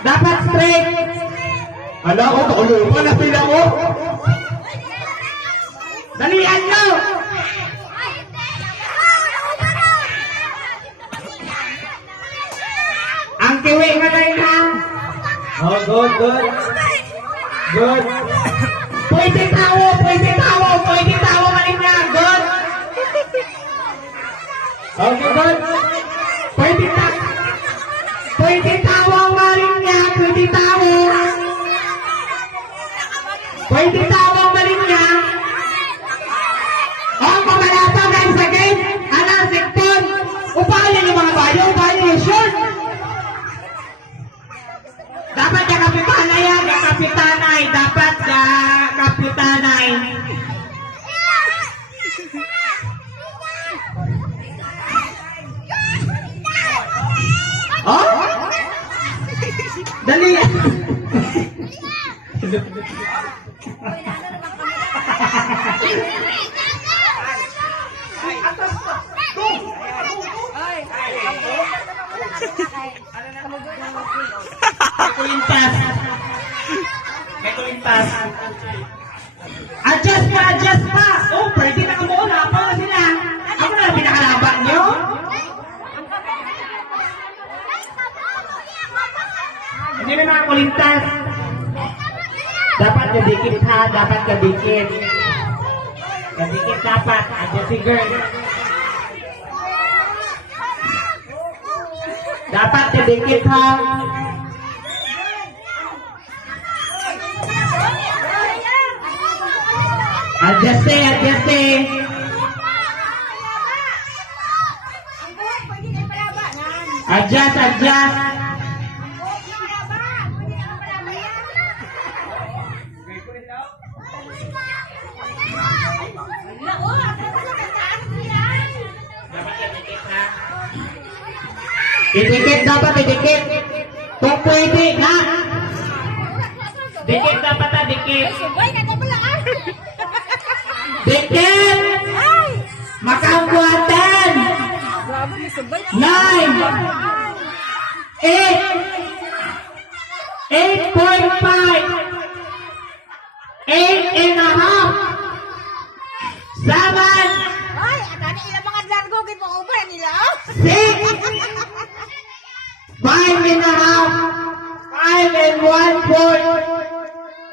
Dapat straight. Ala ko, kaulupan na sila ko. Dalian nyo. Ang kiwi nga tayo ha. Oh, good, good. Good. Pwede tawo, pwede tawo, pwede tawo kanina. Good. Okay, good. Pwede tawo. Pwede tawo ang maling niya. Pwede tawo. Pwede tawo ang maling niya. Ang pamalata dahil sa gate. Alang sekton. Upahalin yung mga bayo. Upahalin yung short. Dapat yung kapitanay yan. Yung kapitanay. Dapat yung kapitanay. Oh? Dali. May kulintas. May kulintas. Adjust pa, adjust pa. Oh, pwede na kamo. Lapaw na sila. Ako na pinakalaban nyo. Hindi may mga kulintas. Dapat kadikit ha, dapat kadikit. Kadikit dapat. Adjust si girl. Dapat kadikit ha. Adjust eh, adjust eh. Adjust, adjust. Didikit dapat, didikit. Kung pwede, ha? Dikit dapat, ha? Dikit. Dikit! Makangkuatan! 9! 8! 8.5! 8 and a half! 7! Ay, akala ilang mga largo kay pang-ubra nila. 6! 5 and a half! 5 and 1 point!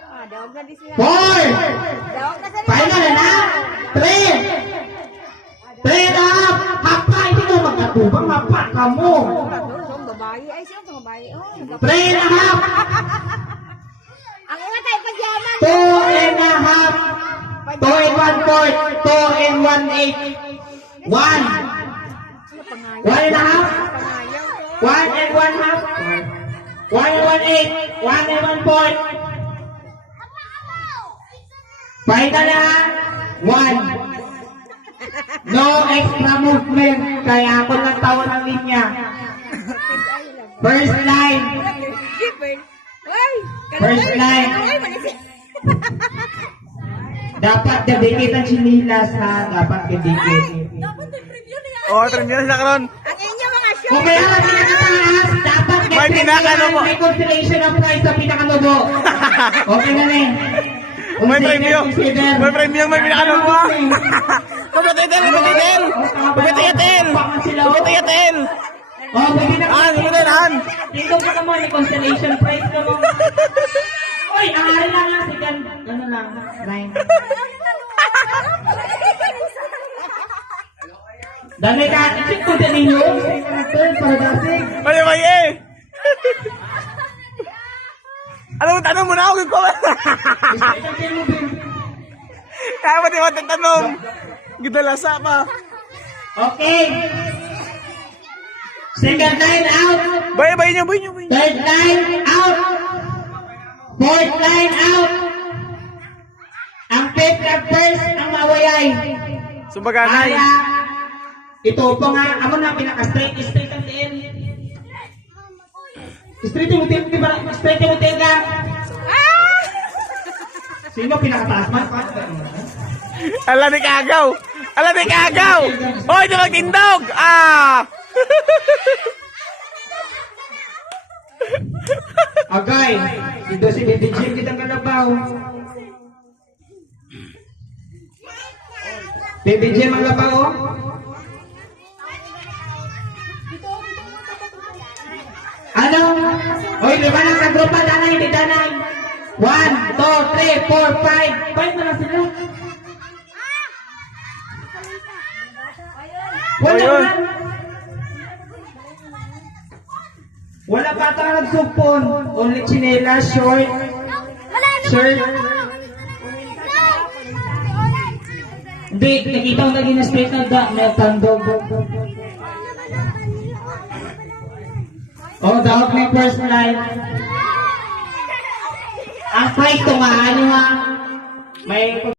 Ah, dawag na di sila. 4! Dawag na sa nila. Final na na! 3! 3 and a half! Hapa! Hindi ka magkatubang hapa ka mo! Ang babae. Ay, sino sa babae? Oh, 3 and a half! ang una tayo pagyaman. 2 and a half! 2 and 1 point! 2 and 1 8! 1! 1 and a half! 1 and 1 half! 1 and 1 8! 1 and 1 point! Final na! 1! No extra movement, kaya ako lang tawag ang linya. First line. Ay, First line. Dapat gadikit ang chinilas ha. Dapat gadikit. Oh, terminal na karon. Ang inyo mga show. Kung kaya ang pinakataas, dapat May pinakano mo. may constellation of price sa pinakanubo. Okay na rin. May premium. May premium, may pinakano mo. Pagkatiyatin, pagkatiyatin. Pagkatiyatin. Pagkatiyatin. Oh, pwede na. Ah, sumudahan. Dito ka naman, may constellation price ka mo. Uy, ang ari lang lang, second, ano lang, 9. Dami ka, isip ko dyan ninyo. Para dasig. Ay, ay, eh. Ano, tanong mo na ako ko. Kaya mo di mo tanong. Gidalasa pa. Okay. Second line out. Bay nyo. Third line out. Fourth line out. Ang fifth na first ang mawayay. Sumbaganay. Kaya, ito po nga, ako na pinaka-straight ang tiil. Straight yung tiil, diba? Straight yung tiil ka. Sino pinakataas man? Ala ni Kagaw. Hoy, di magtindog. Ah. Agay, dito si Baby Jim kitang kalabaw. Baby Jim ang labaw, oh. Ano? Oy, lima lang na grupa, danay, di danay. 1, 2, 3, 4, 5. 5 na lang sila. Wala Ayun. man. Wala pa ata nagsupon. Only chinela, short, shirt. Hindi, nakita ko naging na-straight na da. May tandog. Oh, dahil may first line. Ang price ko nga, ano ha? May